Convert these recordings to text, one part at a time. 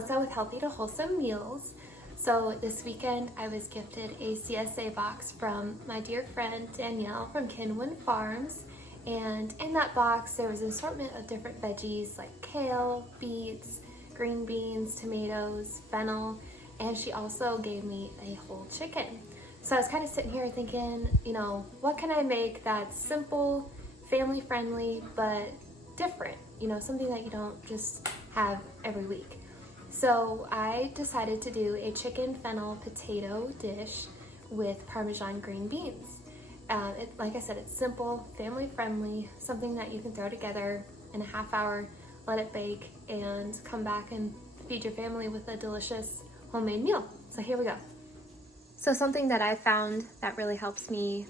Melissa with Healthy to Wholesome Meals. So this weekend I was gifted a CSA box from my dear friend Danielle from Kinwood Farms, and in that box there was an assortment of different veggies like kale, beets, green beans, tomatoes, fennel, and she also gave me a whole chicken. So I was kind of sitting here thinking, you know, what can I make that's simple, family friendly, but different, you know, something that you don't just have every week. So I decided to do a chicken fennel potato dish with Parmesan green beans. Like I said, it's simple, family friendly, something that you can throw together in a half hour, let it bake, and come back and feed your family with a delicious homemade meal. So here we go. So something that I found that really helps me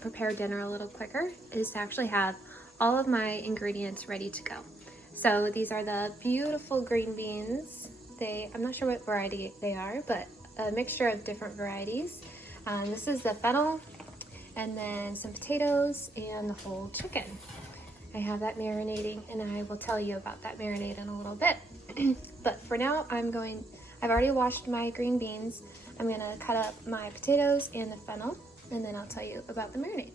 prepare dinner a little quicker is to actually have all of my ingredients ready to go. So these are the beautiful green beans. I'm not sure what variety they are, but a mixture of different varieties. This is the fennel, and then some potatoes and the whole chicken. I have that marinating, and I will tell you about that marinade in a little bit. But for now, I've already washed my green beans. I'm gonna cut up my potatoes and the fennel, and then I'll tell you about the marinade.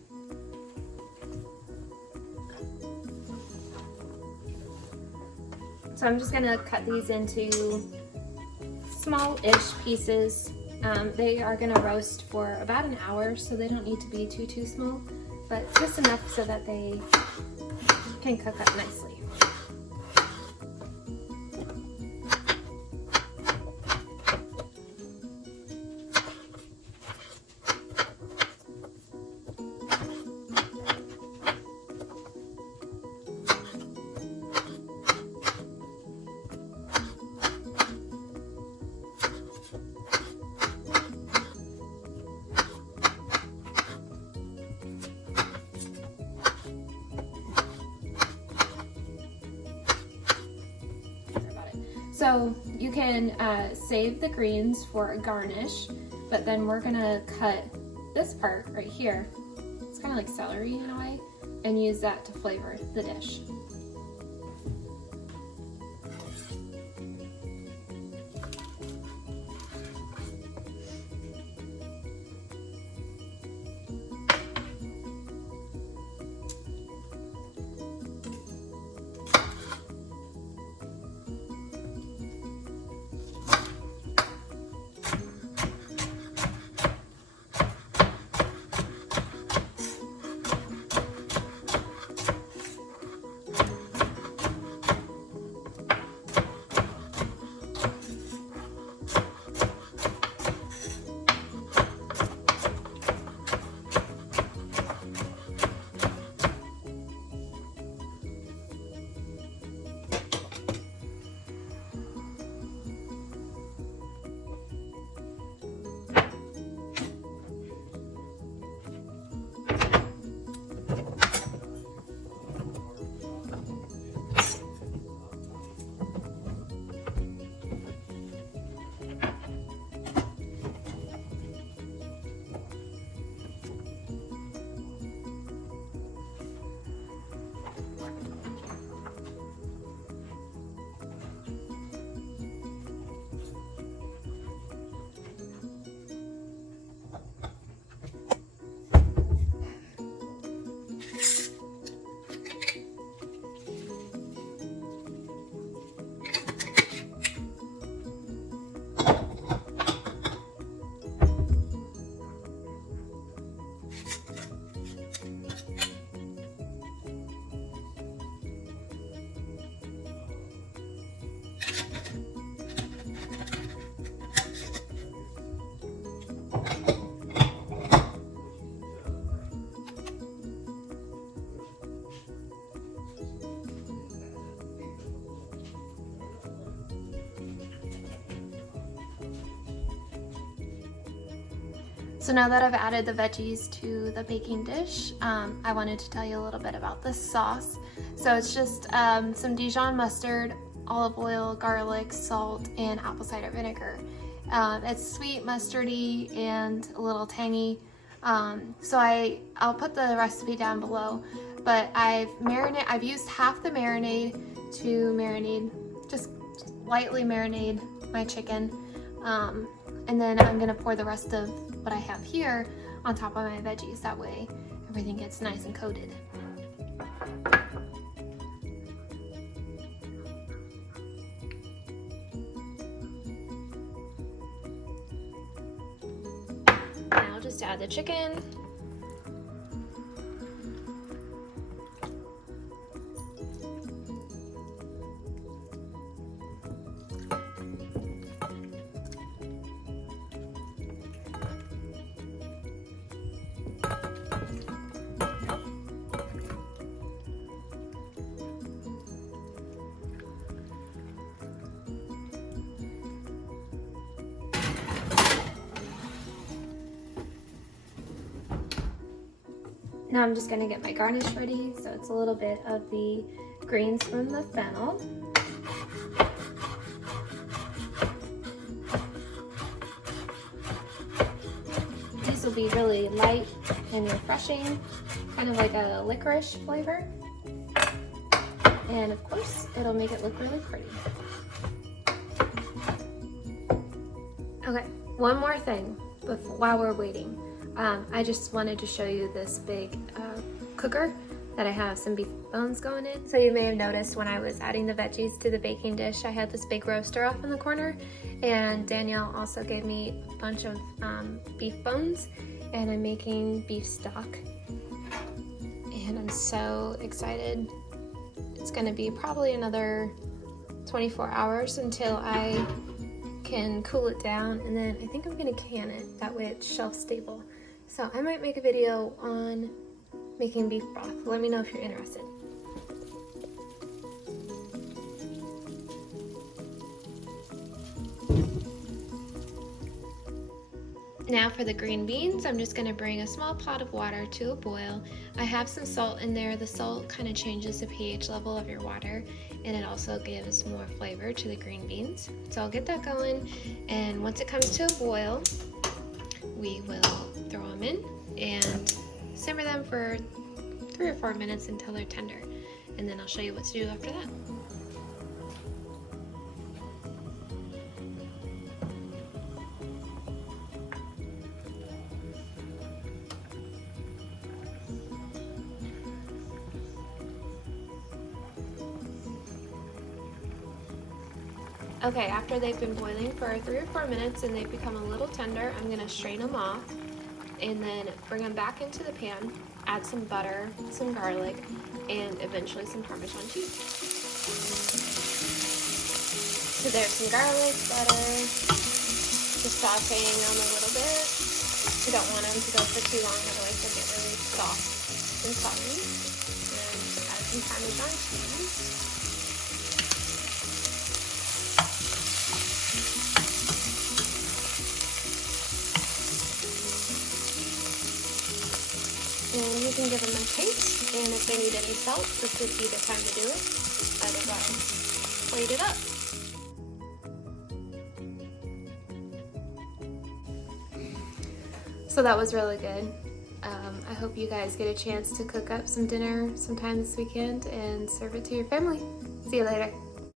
So I'm just gonna cut these into small-ish pieces. They are gonna roast for about an hour, so they don't need to be too small, but just enough so that they can cook up nicely. So you can save the greens for a garnish, but then we're gonna cut this part right here. It's kind of like celery in a way, and use that to flavor the dish. So now that I've added the veggies to the baking dish, I wanted to tell you a little bit about the sauce. So it's just some Dijon mustard, olive oil, garlic, salt, and apple cider vinegar. It's sweet, mustardy, and a little tangy. So I'll put the recipe down below, but I've used half the marinade to marinate just lightly marinate my chicken. And then I'm gonna pour the rest of what I have here on top of my veggies. That way everything gets nice and coated. Now just add the chicken. Now I'm just gonna get my garnish ready. So it's a little bit of the greens from the fennel. These will be really light and refreshing, kind of like a licorice flavor. And of course, it'll make it look really pretty. Okay, one more thing while we're waiting. I just wanted to show you this big cooker that I have some beef bones going in. So you may have noticed when I was adding the veggies to the baking dish, I had this big roaster off in the corner, and Danielle also gave me a bunch of beef bones, and I'm making beef stock. And I'm so excited. It's gonna be probably another 24 hours until I can cool it down, and then I think I'm gonna can it. That way it's shelf stable. So I might make a video on making beef broth. Let me know if you're interested. Now for the green beans, I'm just gonna bring a small pot of water to a boil. I have some salt in there. The salt kind of changes the pH level of your water, and it also gives more flavor to the green beans. So I'll get that going, and once it comes to a boil, we will throw them in and simmer them for 3 or 4 minutes until they're tender. And then I'll show you what to do after that. Okay, after they've been boiling for 3 or 4 minutes and they've become a little tender, I'm gonna strain them off and then bring them back into the pan, add some butter, some garlic, and eventually some Parmesan cheese. So there's some garlic, butter, just sauteing them a little bit. You don't want them to go for too long, otherwise they'll get really soft and soggy. And add some Parmesan cheese. And you can give them a taste, and if they need any salt, this would be the time to do it. Otherwise, plate it up. So that was really good. I hope you guys get a chance to cook up some dinner sometime this weekend and serve it to your family. See you later.